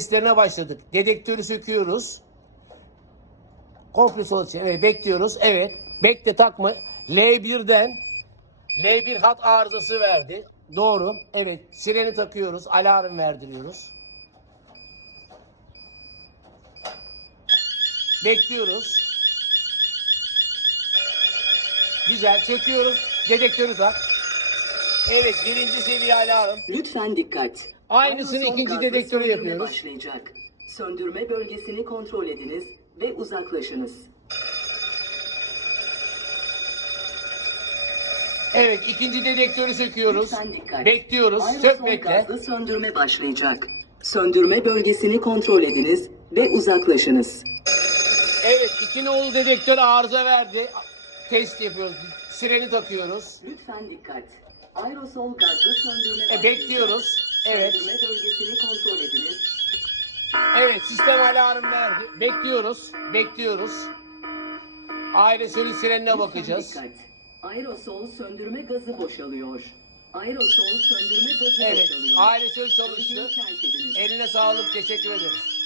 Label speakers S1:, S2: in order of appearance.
S1: Testlerine başladık. Dedektörü söküyoruz. Kompresör için. Evet bekliyoruz. Evet. Bekle takma. L1'den L1 hat arızası verdi. Doğru. Evet. Sireni takıyoruz. Alarm verdiriyoruz. Bekliyoruz. Güzel. Çekiyoruz. Dedektörü tak. Evet. Birinci seviye alarm.
S2: Lütfen dikkat.
S1: Aynısını ikinci
S2: gazlı
S1: dedektörü
S2: söndürme
S1: yapıyoruz.
S2: başlayacak. Söndürme bölgesini kontrol ediniz ve uzaklaşınız.
S1: Evet. ikinci dedektörü söküyoruz.
S2: Lütfen dikkat.
S1: Bekliyoruz.
S2: Aerosol
S1: Sök bekle.
S2: gazlı söndürme başlayacak. Söndürme bölgesini kontrol ediniz ve uzaklaşınız.
S1: Evet. iki nolu dedektör arıza verdi. Test yapıyoruz. Sireni takıyoruz.
S2: Lütfen dikkat. Aerosol gazlı söndürme
S1: E, bekliyoruz. Evet.
S2: Söndürme bölgesini kontrol ediniz.
S1: Evet. Sistem alarm verdi. Bekliyoruz. Bekliyoruz. Sürü sirenine
S2: Lütfen
S1: bakacağız.
S2: dikkat. Aerosol söndürme gazı boşalıyor. Aerosol söndürme gazı
S1: Evet.
S2: boşalıyor.
S1: Sürü çalıştı.
S2: Bölgeyi terk ediniz.
S1: Eline sağlık. Teşekkür ederiz.